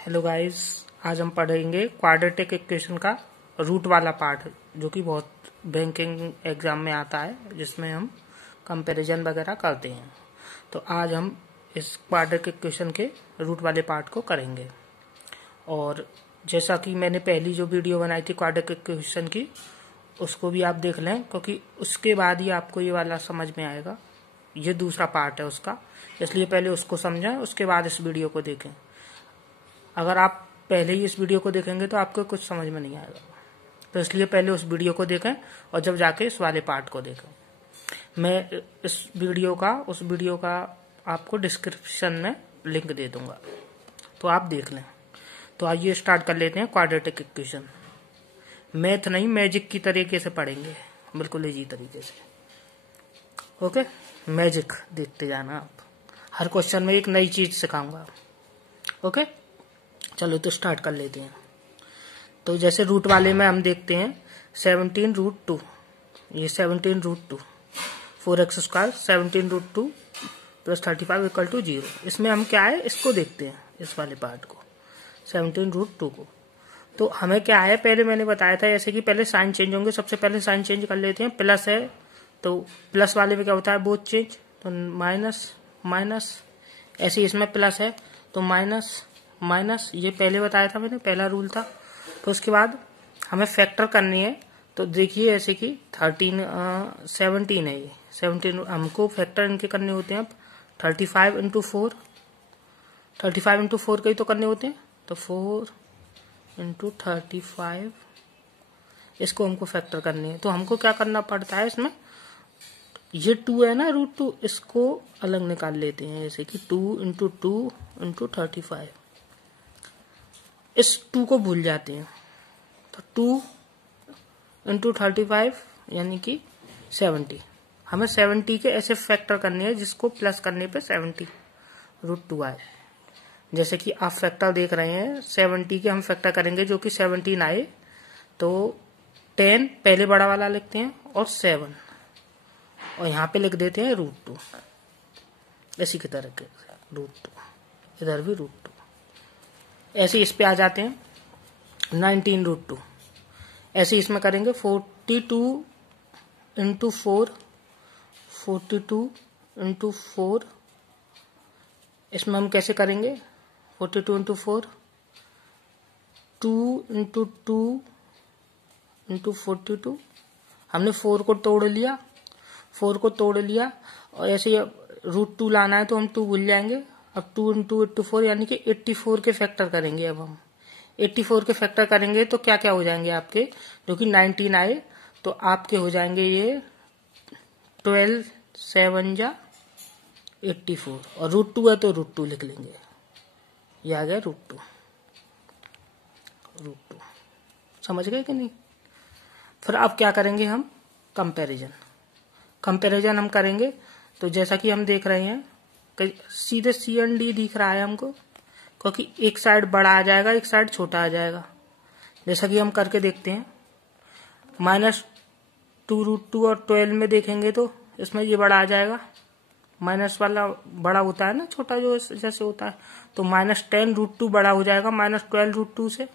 Hello guys, आज हम पढ़ेंगे क्वाड्रेटिक इक्वेशन का रूट वाला पार्ट, जो कि बहुत बैंकिंग एग्जाम में आता है, जिसमें हम कंपैरिजन वगैरह करते हैं। तो आज हम इस क्वाड्रेटिक इक्वेशन के रूट वाले पार्ट को करेंगे। और जैसा कि मैंने पहली जो वीडियो बनाई थी क्वाड्रेटिक इक्वेशन की, उसको भी आप देख लें, क्योंकि उसके बाद ही आपको ये वाला समझ में आएगा। ये दूसरा पार्ट है उसका, इसलिए पहले उसको समझें, उसके बाद इस वीडियो को देखें। अगर आप पहले ही इस वीडियो को देखेंगे तो आपको कुछ समझ में नहीं आएगा, तो इसलिए पहले उस वीडियो को देखें और जब जाके इस वाले पार्ट को देखें। मैं उस वीडियो का आपको डिस्क्रिप्शन में लिंक दे दूंगा, तो आप देख लें। तो आइए स्टार्ट कर लेते हैं क्वाड्रेटिक इक्वेशन। मैथ नहीं, मैजिक की तरीके से पढ़ेंगे, बिल्कुल इजी तरीके से। ओके, मैजिक देखते जाना आप। हर क्वेश्चन में एक नई चीज सिखाऊंगा। ओके, चलो तो स्टार्ट कर लेते हैं। तो जैसे रूट वाले में हम देखते हैं 17√2, ये 17√2, 4x² 17√2 + 35 = 0। इसमें हम क्या है, इसको देखते हैं, इस वाले पार्ट को, 17√2 को। तो हमें क्या है, पहले मैंने बताया था ऐसे कि पहले साइन चेंज होंगे। सबसे पहले साइन चेंज कर लेते हैं। प्लस है तो प्लस वाले में क्या होता है, बोथ चेंज, तो माइनस माइनस। ऐसे इसमें प्लस है तो माइनस माइनस, ये पहले बताया था मैंने, पहला रूल था। तो उसके बाद हमें फैक्टर करनी है। तो देखिए ऐसे कि 17 है, ये 17 हमको फैक्टर इनके करने होते हैं। 35 × 4, 35 × 4 के ही तो करने होते हैं। तो 4 × 35, इसको हमको फैक्टर करनी है। तो हमको क्या करना पड़ता है, इसमें ये 2 है ना, √2, इसको अलग निकाल लेते हैं। जैसे कि 2 × 2 × 35, इस 2 को भूल जाते हैं। तो 2 × 35 यानी कि 70। हमें 70 के ऐसे फैक्टर करने हैं जिसको प्लस करने पे 70√2 आए। जैसे कि आप फैक्टर देख रहे हैं, 70 के हम फैक्टर करेंगे जो कि 17 आए। तो 10 पहले बड़ा वाला लिखते हैं और 7, और यहाँ पे लिख देते हैं √2, इसी की तरह के √2, इधर भी √2। ऐसे इस पे आ जाते हैं 19√2। ऐसे इसमें करेंगे 42 × 4, 42 × 4। इसमें हम कैसे करेंगे, 42 × 4, 2 × 2 × 42। हमने 4 को तोड़ लिया, 4 को तोड़ लिया, और ऐसे √2 लाना है तो हम 2 भूल जाएंगे। अब 2 × 2 = 84, यानी कि 84 के फैक्टर करेंगे। अब हम 84 के फैक्टर करेंगे तो क्या क्या हो जाएंगे आपके, जो कि 19 आए, तो आपके हो जाएंगे ये 12 7 × 84, और √2 है तो √2 लिख लेंगे। ये आ गया √2। समझ गए कि नहीं? फिर अब क्या करेंगे हम, कंपैरिजन हम करेंगे। तो जैसा कि हम देख रहे हैं, सीधे C&D दिख रहा है हमको, क्योंकि एक साइड बड़ा आ जाएगा, एक साइड छोटा आ जाएगा। जैसा कि हम करके देखते हैं, -2√2 और 12 में देखेंगे तो इसमें ये बड़ा आ जाएगा। माइनस वाला बड़ा होता है ना, छोटा जो जैसे होता है, तो -10√2 बड़ा हो जाएगा -12√2 से।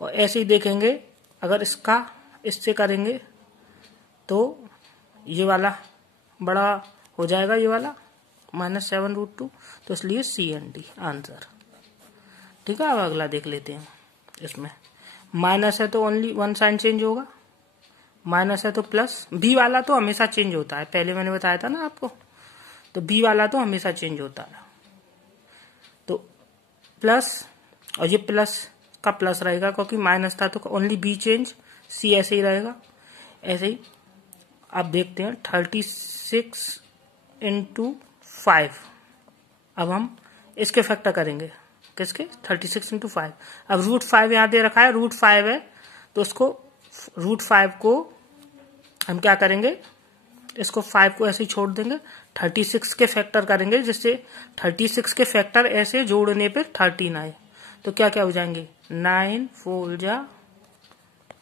और ऐसे ही देखेंगे, अगर इससे करेंगे तो ये वाला बड़ा हो जाएगा, ये वाला -7√2। तो इसलिए C&D आंसर। ठीक है, अब अगला देख लेते हैं। इसमें माइनस है तो ओनली वन साइन चेंज होगा, माइनस है तो प्लस। बी वाला तो हमेशा चेंज होता है, पहले मैंने बताया था ना आपको। तो बी वाला तो हमेशा चेंज होता है। तो प्लस, और ये प्लस का प्लस रहेगा, क्योंकि माइनस था तो ओनली बी चेंज, सी ऐसे ही रहेगा। ऐसे ही आप देखते हैं 36 × 5। अब हम इसके फैक्टर करेंगे, किसके, 36 × 5। अब √5 यहाँ दे रखा है, √5 है, तो उसको √5 को हम क्या करेंगे, इसको 5 को ऐसे ही छोड़ देंगे। 36 के फैक्टर करेंगे, जिससे 36 के फैक्टर ऐसे जोड़ने पे 13 आए। तो क्या क्या हो जाएंगे, 9 4 ×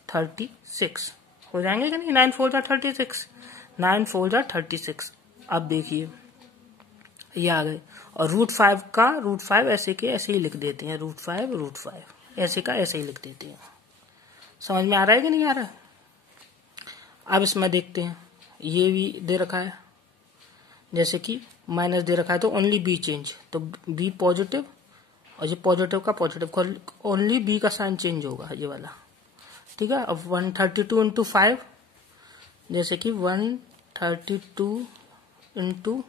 36 हो जाएंगे कि नहीं, 9 4 × 36, 9 4 × 36। अब देखिए ये आ गए, और √5 ऐसे के ऐसे ही लिख देते हैं, √5 ऐसे का ऐसे ही लिख देते हैं। समझ में आ रहा है कि नहीं आ रहा है? अब इसमें देखते हैं, ये भी दे रखा है, जैसे कि माइनस दे रखा है तो ओनली बी चेंज, तो बी पॉजिटिव और ये पॉजिटिव का पॉजिटिव, ओनली बी का साइन चेंज होगा ये वाला, ठीक है। अब 132 इंटू 5, जैसे कि 132 इंटू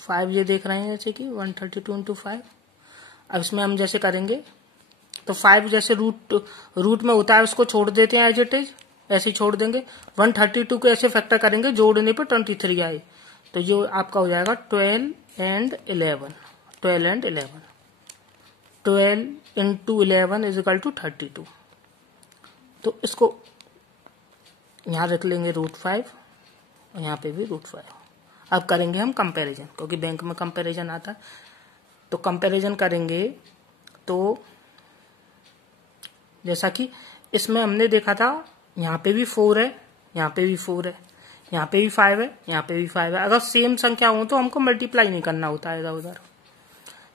5 ये देख रहे हैं, जैसे कि 132 इंटू 5। अब इसमें हम जैसे करेंगे तो 5 जैसे रूट में होता है उसको छोड़ देते हैं एज इट इज, ऐसे ही छोड़ देंगे। 132 को ऐसे फैक्टर करेंगे, जोड़ने पे 23 आए तो ये आपका हो जाएगा 12 and 11। 12 into 11 is equal to 32। तो इसको यहां रख लेंगे √5 और यहाँ पे भी √5। अब करेंगे हम कंपैरिजन, क्योंकि बैंक में कंपैरिजन आता है। तो कंपैरिजन करेंगे तो जैसा कि इसमें हमने देखा था, यहाँ पे भी 4 है, यहाँ पे भी 4 है, यहाँ पे भी 5 है, यहाँ पे भी 5 है। अगर सेम संख्या हो तो हमको मल्टीप्लाई नहीं करना होता है इधर उधर।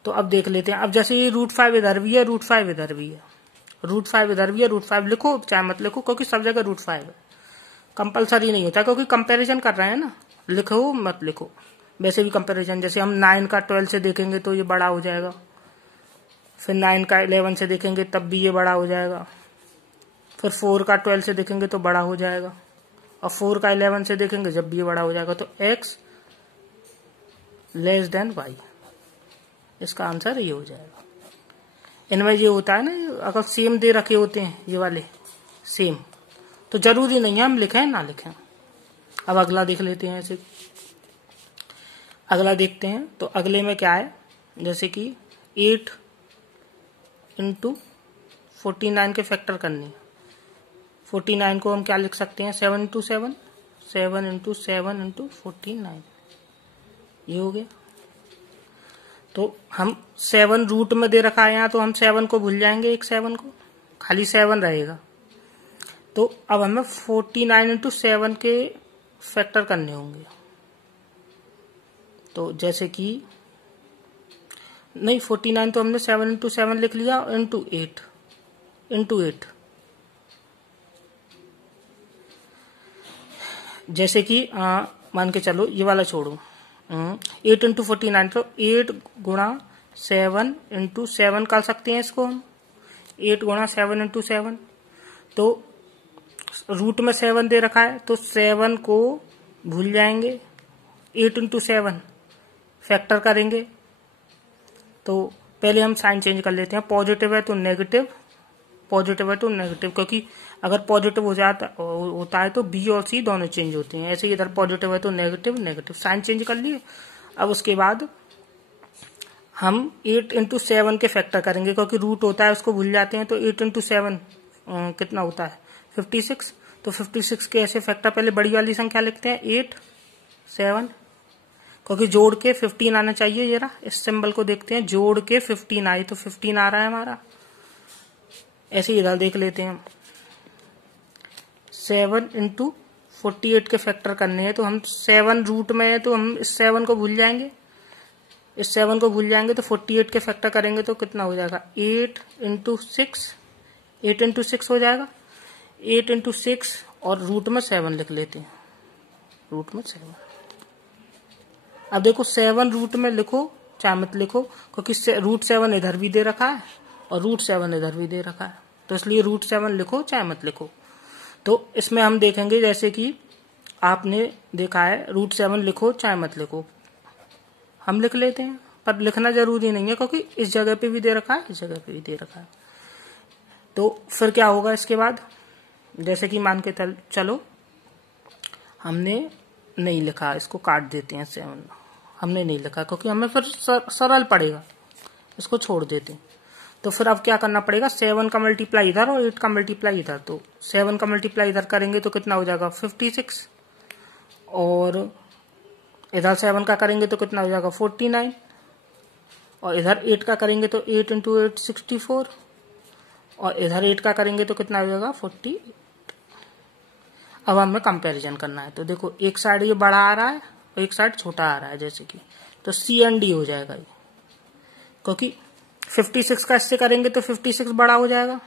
तो अब देख लेते हैं। अब जैसे ये √5 इधर भी है, √5 इधर भी है, √5 इधर भी है, √5 लिखो चाहे मत लिखो, क्योंकि सब जगह √5 है। कंपलसरी नहीं होता, क्योंकि कंपैरिजन कर रहे हैं ना, लिखो मत लिखो। वैसे भी कंपैरिजन, जैसे हम 9 का 12 से देखेंगे तो ये बड़ा हो जाएगा, फिर 9 का 11 से देखेंगे तब भी ये बड़ा हो जाएगा, फिर 4 का 12 से देखेंगे तो बड़ा हो जाएगा, और 4 का 11 से देखेंगे जब भी ये बड़ा हो जाएगा। तो x लेस देन y, इसका आंसर ये हो जाएगा। इनमें ये होता है ना, अगर सेम दे रखे होते हैं ये वाले सेम, तो जरूरी नहीं है हम लिखें ना लिखें। अब अगला देख लेते हैं। ऐसे अगला देखते हैं, तो अगले में क्या है, जैसे कि 8 इंटू 49 के फैक्टर करनी। 49 को हम क्या लिख सकते हैं, 7 इंटू 7, 7 इंटू 7 इंटू 49, ये हो गया। तो हम 7 रूट में दे रखा है यहाँ, तो हम 7 को भूल जाएंगे, एक 7 को, खाली 7 रहेगा। तो अब हमें 49 इंटू 7 के फैक्टर करने होंगे। तो जैसे कि नहीं, 49 तो हमने 7 इंटू 7 लिख लिया, इंटू 8 जैसे कि मान के चलो ये वाला छोड़ो, 8 इंटू 49, तो 8 गुणा 7 इंटू 7 कर सकते हैं इसको हम, 8 गुणा 7 इंटू 7। तो रूट में 7 दे रखा है, तो 7 को भूल जाएंगे, 8 इंटू 7 फैक्टर करेंगे। तो पहले हम साइन चेंज कर लेते हैं, पॉजिटिव है तो नेगेटिव, पॉजिटिव है तो नेगेटिव, क्योंकि अगर पॉजिटिव होता है तो बी और सी दोनों चेंज होते हैं। ऐसे इधर पॉजिटिव है तो नेगेटिव, नेगेटिव, साइन चेंज कर लिए। अब उसके बाद हम 8 इंटू 7 के फैक्टर करेंगे, क्योंकि रूट होता है उसको भूल जाते हैं। तो 8 इंटू 7 कितना होता है, 56। तो 56 के ऐसे फैक्टर, पहले बड़ी वाली संख्या लिखते हैं 8 7, क्योंकि जोड़ के 15 आना चाहिए। जरा इस सिंबल को देखते हैं, जोड़ के 15 आए, तो 15 आ रहा है हमारा। ऐसे ही इधर देख लेते हैं, 7 इंटू 48 के फैक्टर करने हैं। तो हम 7 रूट में है, तो हम इस 7 को भूल जाएंगे, इस 7 को भूल जाएंगे। तो 48 के फैक्टर करेंगे तो कितना हो जाएगा, 8 इंटू 6, 8 इंटू 6 हो जाएगा, 8 इंटू 6, और रूट में 7 लिख लेते हैं, रूट में 7। अब देखो 7 रूट में लिखो चाहे मत लिखो, क्योंकि √7 इधर भी दे रखा है और √7 इधर भी दे रखा है, तो इसलिए √7 लिखो चाहे मत लिखो। तो इसमें हम देखेंगे, जैसे कि आपने देखा है, √7 लिखो चाहे मत लिखो, हम लिख लेते हैं, पर लिखना जरूरी नहीं है, क्योंकि इस जगह पे भी दे रखा है, इस जगह पे भी दे रखा है। तो फिर क्या होगा इसके बाद, जैसे कि मान के चलो हमने नहीं लिखा, इसको काट देते हैं 7, हमने नहीं लिखा क्योंकि हमें फिर सरल पड़ेगा, इसको छोड़ देते हैं। तो फिर अब क्या करना पड़ेगा, 7 का मल्टीप्लाई इधर और 8 का मल्टीप्लाई इधर। तो 7 का मल्टीप्लाई इधर करेंगे तो कितना हो जाएगा, 56, और इधर 7 का करेंगे तो कितना हो जाएगा, 49, और इधर 8 का करेंगे तो 8 इंटू 8 64, और इधर 8 का करेंगे तो कितना हो जाएगा, 48। अब हमें कंपैरिजन करना है। तो देखो एक साइड ये बड़ा आ रहा है और एक साइड छोटा आ रहा है, जैसे कि, तो सी एंड डी हो जाएगा ये, क्योंकि 56 का इससे करेंगे तो 56 बड़ा हो जाएगा,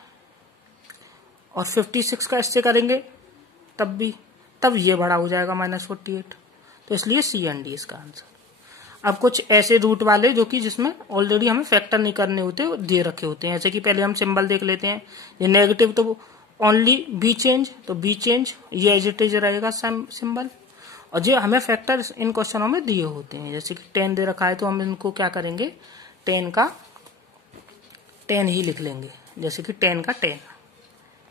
और 56 का इससे करेंगे तब ये बड़ा हो जाएगा -48। तो इसलिए सी एंड डी इसका आंसर। अब कुछ ऐसे रूट वाले जो कि जिसमें ऑलरेडी हमें फैक्टर नहीं करने होते, दे रखे होते हैं। जैसे कि पहले हम सिंबल देख लेते हैं। ये नेगेटिव तो ओनली बी चेंज, तो बी चेंज ये एज इट इज रहेगा सिंबल। और जो हमें फैक्टर इन क्वेश्चनों में दिए होते हैं, जैसे कि 10 दे रखा है तो हम इनको क्या करेंगे, 10 का 10 ही लिख लेंगे। जैसे कि 10 का 10,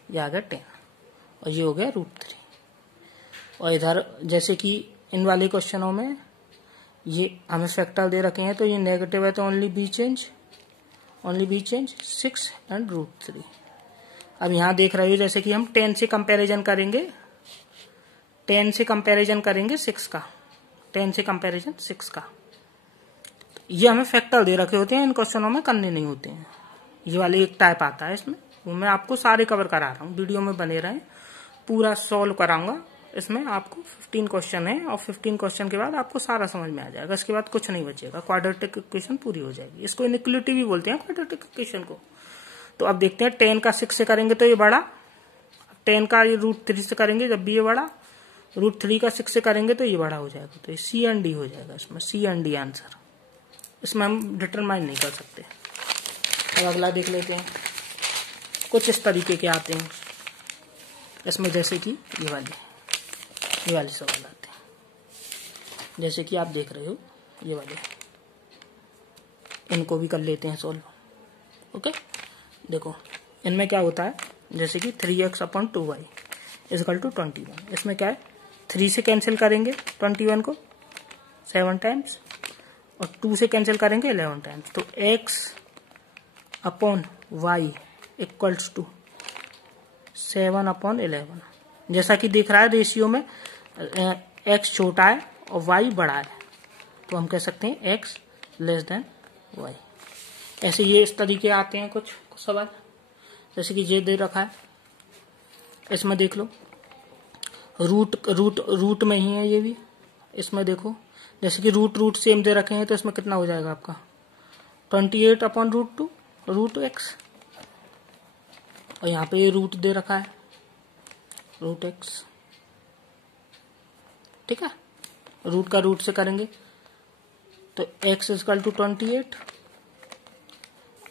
ये आ गया 10, और ये हो गया √3। और इधर जैसे कि इन वाले क्वेश्चनों में ये हमें फैक्टर दे रखे हैं, तो ये नेगेटिव है तो ओनली बी चेंज 6 एंड √3। अब यहाँ देख रहे हो जैसे कि हम 10 से कंपैरिजन करेंगे, 10 से कंपैरिजन करेंगे 6 का, 10 से कंपैरिजन 6 का। ये हमें फैक्टर दे रखे होते हैं, इन क्वेश्चनों में करने नहीं होते हैं। ये वाले एक टाइप आता है इसमें, वो मैं आपको सारे कवर करा रहा हूँ, वीडियो में बने रहें, पूरा सॉल्व कराऊंगा। इसमें आपको 15 क्वेश्चन है, और 15 क्वेश्चन के बाद आपको सारा समझ में आ जाएगा। इसके बाद कुछ नहीं बचेगा, क्वाड्रेटिक इक्वेशन पूरी हो जाएगी। इसको इनइक्वालिटी भी बोलते हैं क्वाड्रेटिक इक्वेशन को। तो अब देखते हैं 10 का 6 से करेंगे तो ये बड़ा, 10 का ये √3 से करेंगे जब भी ये बड़ा, √3 का 6 से करेंगे तो ये बड़ा हो जाएगा। तो ये सी एंड डी हो जाएगा इसमें, सी एंड डी आंसर। इसमें हम डिटरमाइन नहीं कर सकते। अब अगला देख लेते हैं। कुछ इस तरीके के आते हैं इसमें, जैसे कि ये वाले सवाल आते हैं। जैसे कि आप देख रहे हो ये वाले, इनको भी कर लेते हैं सॉल्व। ओके, देखो इनमें क्या होता है, जैसे कि 3x/2y = 21। इसमें क्या है, 3 से कैंसिल करेंगे 21 को 7 टाइम्स, और 2 से कैंसिल करेंगे 11 टाइम्स। तो x/y = 7/11। जैसा कि दिख रहा है रेशियो में x छोटा है और y बड़ा है, तो हम कह सकते हैं x y। ऐसे ये इस तरीके आते हैं कुछ सवाल, जैसे कि ये दे रखा है। इसमें देख लो रूट में ही है ये भी। इसमें देखो जैसे कि रूट सेम दे रखे हैं, तो इसमें कितना हो जाएगा आपका 28/√2 √x। और यहाँ पे ये रूट दे रखा है √x, ठीक है। रूट का रूट से करेंगे तो x = 28,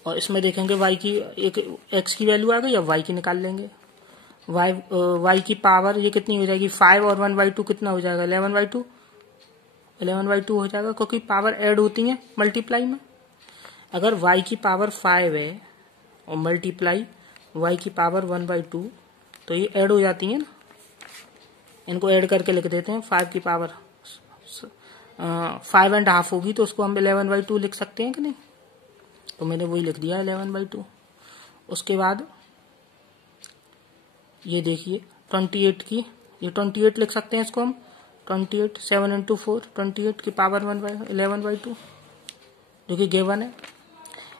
और इसमें देखेंगे y की एक x की वैल्यू आ गई, या y की निकाल लेंगे। y की पावर ये कितनी हो जाएगी, 5 और 1/2 कितना हो जाएगा, 11/2 हो जाएगा, क्योंकि पावर ऐड होती है मल्टीप्लाई में। अगर y की पावर 5 है और मल्टीप्लाई y की पावर 1/2, तो ये ऐड हो जाती है ना। इनको ऐड करके लिख देते हैं। 5 की पावर 5.5 होगी, तो उसको हम 11/2 लिख सकते हैं कि नहीं। तो मैंने वही लिख दिया 11/2। उसके बाद ये देखिए 28 की, ये 28 लिख सकते हैं इसको हम 28, 7 × 4 28 की पावर 11/2, जो कि गिवन है।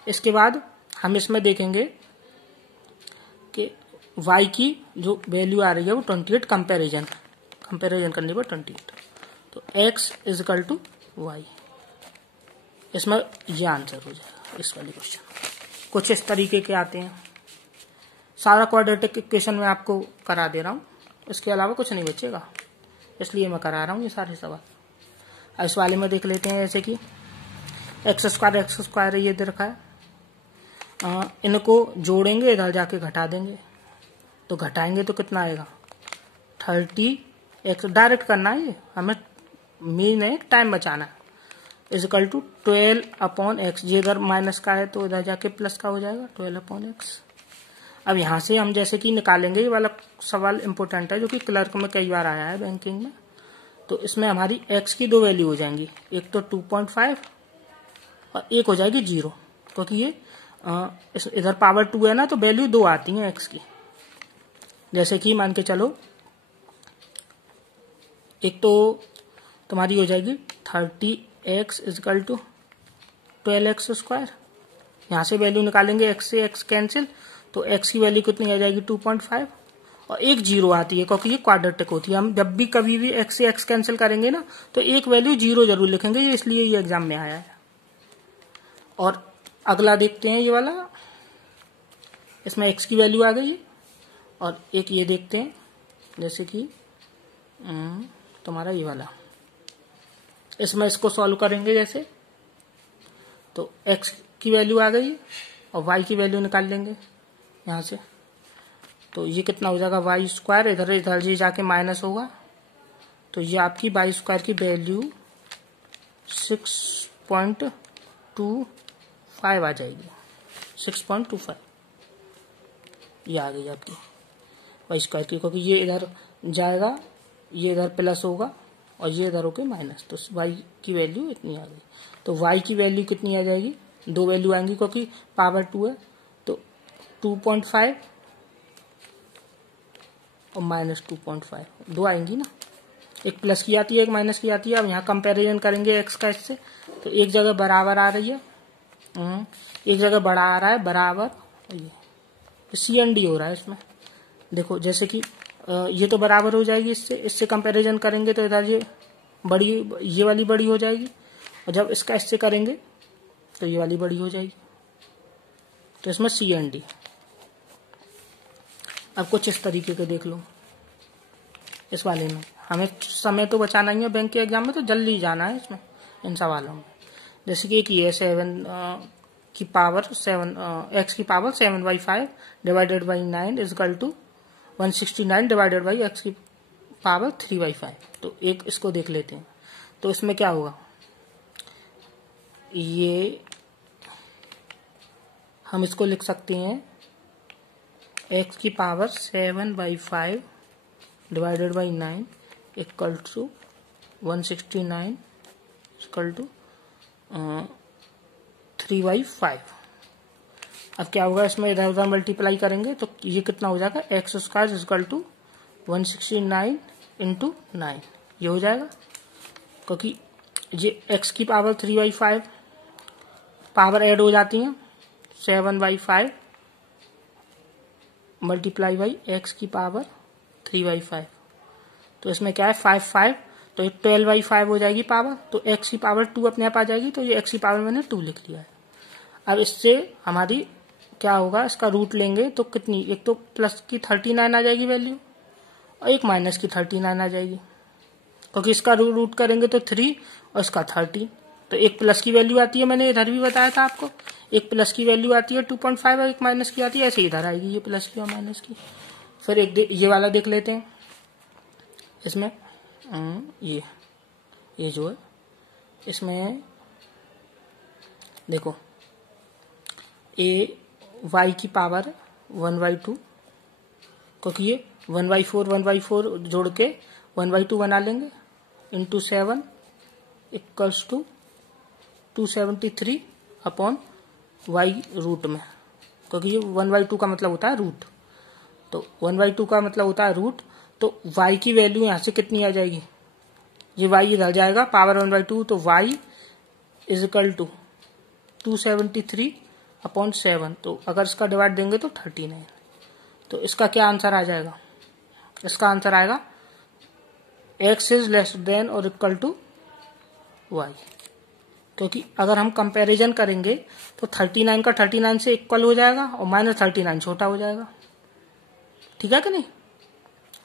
इसके बाद हम इसमें देखेंगे कि y की जो वैल्यू आ रही है वो 28 कंपैरिजन करने पर 28, तो x = y। इसमें ये आंसर हो जाएगा इस वाले क्वेश्चन। कुछ इस तरीके के आते हैं। सारा क्वाड्रेटिक इक्वेशन में आपको करा दे रहा हूँ, इसके अलावा कुछ नहीं बचेगा, इसलिए मैं करा रहा हूँ ये सारे सवाल। अब इस वाले में देख लेते हैं, जैसे कि x² ये दे रखा है। इनको जोड़ेंगे, इधर जाके घटा देंगे, तो घटाएंगे तो कितना आएगा 30x, डायरेक्ट करना है ये हमें, मेन है टाइम बचाना है, = 12/x। ये इधर माइनस का है तो इधर जाके प्लस का हो जाएगा 12/x। अब यहाँ से हम जैसे कि निकालेंगे, ये वाला सवाल इंपॉर्टेंट है जो कि क्लर्क में कई बार आया है बैंकिंग में। तो इसमें हमारी x की 2 वैल्यू हो जाएंगी, एक तो 2.5 और एक हो जाएगी 0, क्योंकि ये इधर पावर 2 है ना, तो वैल्यू 2 आती है x की। जैसे कि मान के चलो, एक तो तुम्हारी हो जाएगी 30x = 12x²। यहाँ से वैल्यू निकालेंगे, x से x कैंसिल, तो x की वैल्यू कितनी आ जाएगी 2.5, और एक 0 आती है, क्योंकि ये क्वाड्रेटिक होती है। हम जब भी कभी भी x से x कैंसिल करेंगे ना, तो एक वैल्यू 0 जरूर लिखेंगे, ये इसलिए ये एग्जाम में आया है। और अगला देखते हैं ये वाला, इसमें x की वैल्यू आ गई है। और एक ये देखते हैं जैसे कि तुम्हारा ये वाला, इसमें इसको सॉल्व करेंगे जैसे, तो x की वैल्यू आ गई और y की वैल्यू निकाल लेंगे यहाँ से। तो ये कितना हो जाएगा वाई स्क्वायर, इधर इधर जी जाके माइनस होगा, तो ये आपकी वाई स्क्वायर की वैल्यू 6.25 आ जाएगी। 6.25 ये आ गई आपकी वाई स्क्वायर की, क्योंकि ये इधर जाएगा, ये इधर प्लस होगा और ये इधर होके माइनस, तो वाई की वैल्यू इतनी आ गई। तो वाई की वैल्यू कितनी आ जाएगी, दो वैल्यू आएंगी क्योंकि पावर 2 है, तो 2.5 और माइनस 2.5 दो आएंगी ना, एक प्लस की आती है एक माइनस की आती है। अब यहाँ कंपैरिजन करेंगे एक्स का इससे, तो एक जगह बराबर आ रही है, एक जगह बड़ा आ रहा है बराबर, ये CND हो रहा है इसमें। देखो जैसे कि ये तो बराबर हो जाएगी इससे कंपैरिजन करेंगे तो इधर ये बड़ी, ये वाली बड़ी हो जाएगी, और जब इसका इससे करेंगे तो ये वाली बड़ी हो जाएगी, तो इसमें CND। अब कुछ इस तरीके के देख लो, इस वाले में हमें समय तो बचाना ही है, बैंक के एग्जाम में तो जल्दी जाना है इसमें इन सवालों में। जैसे कि एक ये 7 की पावर 7 x की power 7/5 divided by 9 is equal to 169 divided by x की पावर 3/5। तो एक इसको देख लेते हैं, तो इसमें क्या होगा, ये हम इसको लिख सकते हैं x की power 7/5 divided by 9 equal to 169 equal to 3/5। अब क्या होगा, इसमें इधर उधर मल्टीप्लाई करेंगे तो ये कितना हो जाएगा, x square equal to 169 into 9 ये हो जाएगा, क्योंकि ये x की पावर 3/5 पावर ऐड हो जाती है 7/5 मल्टीप्लाई बाई एक्स की पावर 3/5। तो इसमें क्या है 5 तो ये 12/5 हो जाएगी पावर, तो x की पावर 2 अपने आप आ जाएगी, तो ये x की पावर मैंने 2 लिख लिया है। अब इससे हमारी क्या होगा, इसका रूट लेंगे तो कितनी, एक तो प्लस की 39 आ जाएगी वैल्यू और एक माइनस की 39 आ जाएगी, क्योंकि इसका रूट करेंगे तो 3 और इसका 13। तो एक प्लस की वैल्यू आती है, मैंने इधर भी बताया था आपको, एक प्लस की वैल्यू आती है 2.5 और एक माइनस की आती है, ऐसे इधर आएगी ये प्लस की और माइनस की। फिर एक ये वाला देख लेते हैं, इसमें ये जो है इसमें देखो y की पावर 1/2, क्योंकि ये 1/4 जोड़ के 1/2 बना लेंगे, into 7 equals to 273 upon y root में, क्योंकि ये 1/2 का मतलब होता है रूट, तो 1/2 का मतलब होता है रूट। तो y की वैल्यू यहाँ से कितनी आ जाएगी, ये y इधर जाएगा पावर 1/2, तो y is equal to 273 upon 7, तो अगर इसका डिवाइड देंगे तो 39। तो इसका क्या आंसर आ जाएगा, इसका आंसर आएगा x इज लेस देन और इक्वल टू y, क्योंकि अगर हम कंपैरिजन करेंगे तो 39 का 39 से इक्वल हो जाएगा और माइनस 39 छोटा हो जाएगा, ठीक है कि नहीं।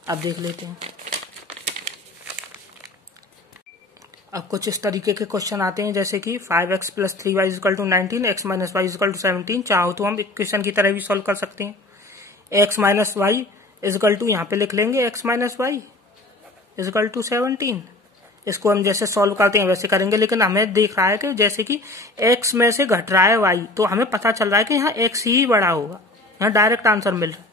अब देख लेते हैं, अब कुछ इस तरीके के क्वेश्चन आते हैं, जैसे कि 5x + 3y = 19, x - y = 17। चाहो तो हम इक्वेशन की तरह भी सॉल्व कर सकते हैं। x - y = यहाँ पे लिख लेंगे x - y = 17। इसको हम जैसे सॉल्व करते हैं वैसे करेंगे, लेकिन हमें देख रहा है कि जैसे कि x में से घट रहा है y, तो हमें पता चल रहा है कि यहाँ x ही बड़ा होगा, यहाँ डायरेक्ट आंसर मिल रहा है।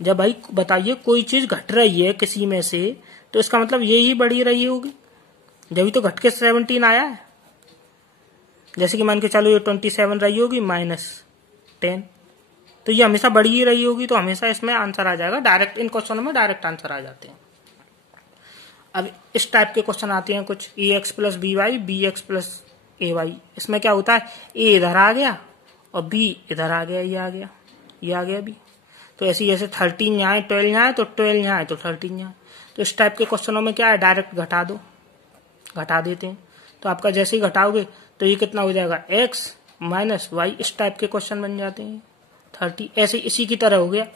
जब भाई बताइए कोई चीज घट रही है किसी में से, तो इसका मतलब ये ही बढ़ी रही होगी, जब तो घट के 17 आया है। जैसे कि मान के चलो ये 27 रही होगी -10, तो ये हमेशा बढ़ी ही रही होगी, तो हमेशा इसमें आंसर आ जाएगा डायरेक्ट। इन क्वेश्चनों में डायरेक्ट आंसर आ जाते हैं। अब इस टाइप के क्वेश्चन आते हैं कुछ, ax + by bx + ay। इसमें क्या होता है, a इधर आ गया और b इधर आ गया, ये आ गया b। तो ऐसे जैसे 13 यहाँ है, 12 यहाँ है, तो 12 यहाँ है तो 13 यहाँ। तो इस टाइप के क्वेश्चनों में क्या है, डायरेक्ट घटा देते हैं। तो आपका जैसे ही घटाओगे तो ये कितना हो जाएगा, x माइनस वाई, इस टाइप के क्वेश्चन बन जाते हैं। 30 ऐसे इसी की तरह हो गया।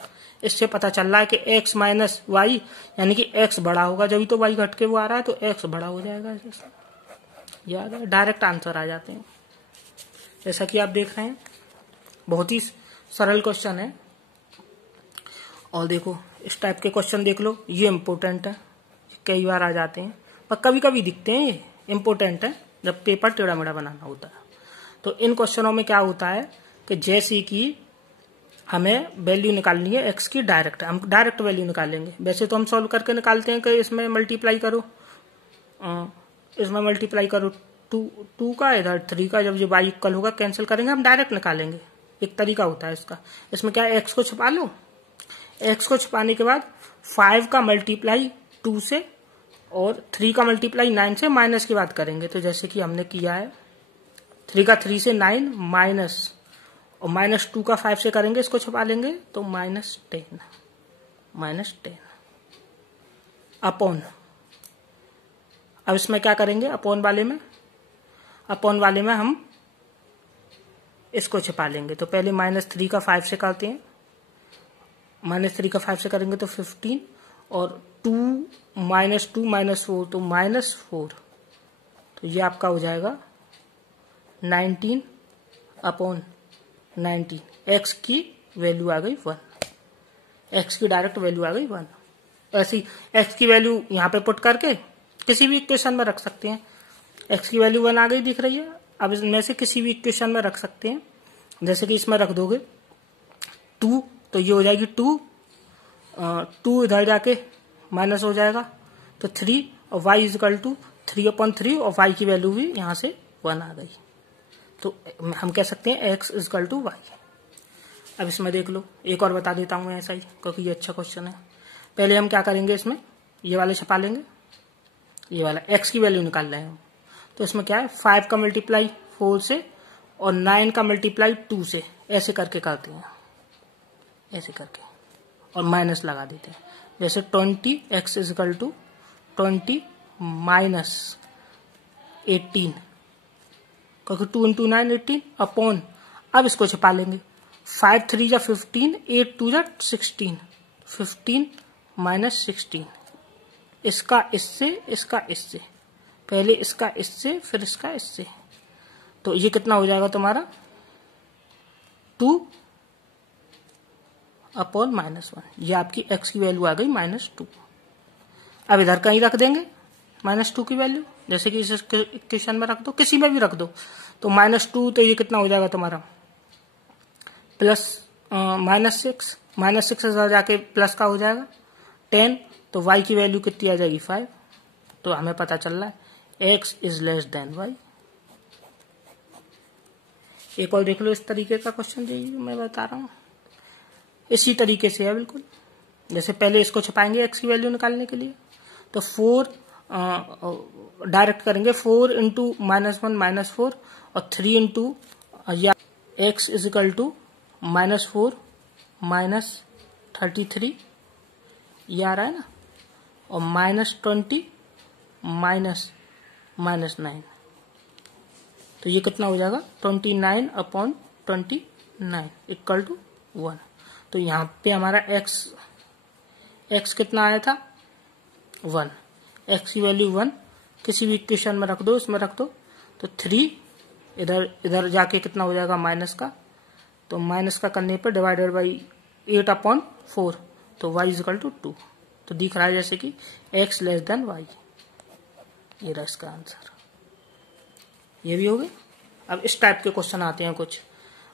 इससे पता चल रहा है कि x माइनस वाई यानी कि x बड़ा होगा, जब तो y घट के वो आ रहा है तो x बड़ा हो जाएगा। याद है, डायरेक्ट आंसर आ जाते हैं। जैसा कि आप देख रहे हैं, बहुत ही सरल क्वेश्चन है। और देखो इस टाइप के क्वेश्चन देख लो, ये इम्पोर्टेंट है, कई बार आ जाते हैं पर कभी कभी दिखते हैं। ये इम्पोर्टेंट है जब पेपर टेढ़ा मेढ़ा बनाना होता है। तो इन क्वेश्चनों में क्या होता है कि जैसे कि हमें वैल्यू निकालनी है x की डायरेक्ट, हम डायरेक्ट वैल्यू निकालेंगे। वैसे तो हम सॉल्व करके निकालते हैं कि इसमें मल्टीप्लाई करो, इसमें मल्टीप्लाई करो 2 का, इधर 3 का, जब ये y इक्वल होगा कैंसिल करेंगे, हम डायरेक्ट निकालेंगे। एक तरीका होता है इसका। इसमें क्या है, x को छुपा लो, x को छुपाने के बाद 5 का मल्टीप्लाई 2 से और 3 का मल्टीप्लाई 9 से माइनस की बात करेंगे। तो जैसे कि हमने किया है, 3 का 3 से 9 माइनस, और -2 का 5 से करेंगे, इसको छुपा लेंगे तो -10 अपॉन। अब इसमें क्या करेंगे, अपॉन वाले में हम इसको छुपा लेंगे। तो पहले -3 का 5 से करते हैं, -3 का 5 से करेंगे तो 15, और 2 -4 तो -4, तो ये आपका हो जाएगा 19 अपॉन 19। x की वैल्यू आ गई 1, x की डायरेक्ट वैल्यू आ गई 1। ऐसी x की वैल्यू यहाँ पे पुट करके किसी भी इक्वेशन में रख सकते हैं। x की वैल्यू 1 आ गई दिख रही है। अब इसमें से किसी भी इक्वेशन में रख सकते हैं। जैसे कि इसमें रख दोगे 2, तो ये हो जाएगी 2 इधर जाके माइनस हो जाएगा तो 3, और y इजकल टू 3/3, और y की वैल्यू भी यहाँ से 1 आ गई। तो हम कह सकते हैं x इजकल टू वाई। अब इसमें देख लो, एक और बता देता हूं मैं ऐसा ही, क्योंकि ये अच्छा क्वेश्चन है। पहले हम क्या करेंगे, इसमें ये वाले छपा लेंगे, ये वाला x की वैल्यू निकाल रहे हैं हम। तो इसमें क्या है, 5 का मल्टीप्लाई 4 से और 9 का मल्टीप्लाई 2 से, ऐसे करके करते हैं, ऐसे करके, और माइनस लगा देते हैं। जैसे 20 x इजकल टू 20 माइनस 18, क्योंकि 2 × 9 18 अपॉन। अब इसको छुपा लेंगे, 5 3 जा 15, 8 2 जा 16, 15 माइनस 16। इसका इससे, इसका इससे, पहले इसका इससे फिर इसका इससे, तो ये कितना हो जाएगा तुम्हारा 2 अपॉन -1। ये आपकी x की वैल्यू आ गई -2। अब इधर कहीं रख देंगे -2 की वैल्यू, जैसे कि इस इक्वेशन में रख दो, किसी में भी रख दो। तो -2, तो ये कितना हो जाएगा तुम्हारा प्लस -6 इधर जाके प्लस का हो जाएगा 10। तो y की वैल्यू कितनी आ जाएगी 5। तो हमें पता चल रहा है x is less than y। एक और देख लो इस तरीके का क्वेश्चन जो मैं बता रहा हूँ, इसी तरीके से है बिल्कुल। जैसे पहले इसको छुपाएंगे x की वैल्यू निकालने के लिए, तो 4 डायरेक्ट करेंगे, 4 × -1 -4 और 3 इंटू या x इजिकल टू -4 -33, ये आ रहा है ना, और -20 -9, तो ये कितना हो जाएगा 29 अपॉन 29 इक्वल टू 1। तो यहाँ पे हमारा x कितना आया था 1, x की वैल्यू 1, किसी भी इक्वेशन में रख दो, इसमें रख दो, तो 3 इधर जाके कितना हो जाएगा माइनस का, तो माइनस का करने पर डिवाइडेड बाई 8/4, तो y इजकल टू 2। तो दिख रहा है जैसे कि x लेस देन y, ये रहा इसका आंसर। ये भी हो गए। अब इस टाइप के क्वेश्चन आते हैं कुछ,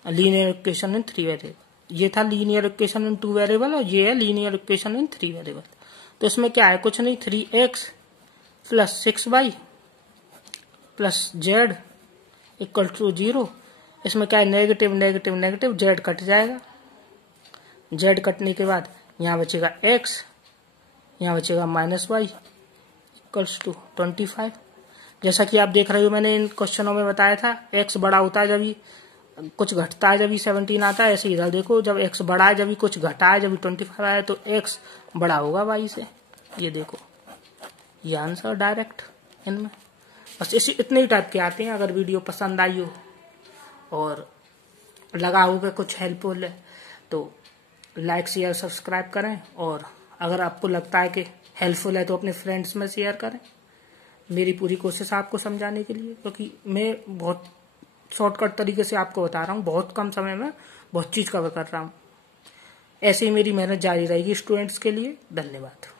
लीनियर इक्वेशन इन 3 वेरिएबल। ये था लीनियर इक्वेशन इन 2 वेरिएबल, और ये है लीनियर इक्वेशन इन 3 वेरिएबल। तो इसमें क्या है, कुछ नहीं, 3x plus 6y plus z equal to 0। इसमें क्या है, negative negative negative, z cut जाएगा। z कटने के बाद यहाँ बचेगा x, यहाँ बचेगा -y इक्वल्स टू 25। जैसा कि आप देख रहे हो, मैंने इन क्वेश्चनों में बताया था, x बड़ा होता है जब ही कुछ घटता है, जब ही 17 आता है। ऐसे इधर देखो, जब x बड़ा है, जब ही कुछ घटा है, जब ही 25 आया, तो x बड़ा होगा y से। ये देखो, ये आंसर डायरेक्ट इनमें। बस इतने ही टाइप के आते हैं। अगर वीडियो पसंद आई हो और लगा होगा कुछ हेल्पफुल है तो लाइक शेयर सब्सक्राइब करें, और अगर आपको लगता है कि हेल्पफुल है तो अपने फ्रेंड्स में शेयर करें। मेरी पूरी कोशिश है आपको समझाने के लिए, क्योंकि मैं बहुत शॉर्टकट तरीके से आपको बता रहा हूँ, बहुत कम समय में बहुत चीज़ कवर कर रहा हूँ। ऐसे ही मेरी मेहनत जारी रहेगी स्टूडेंट्स के लिए। धन्यवाद।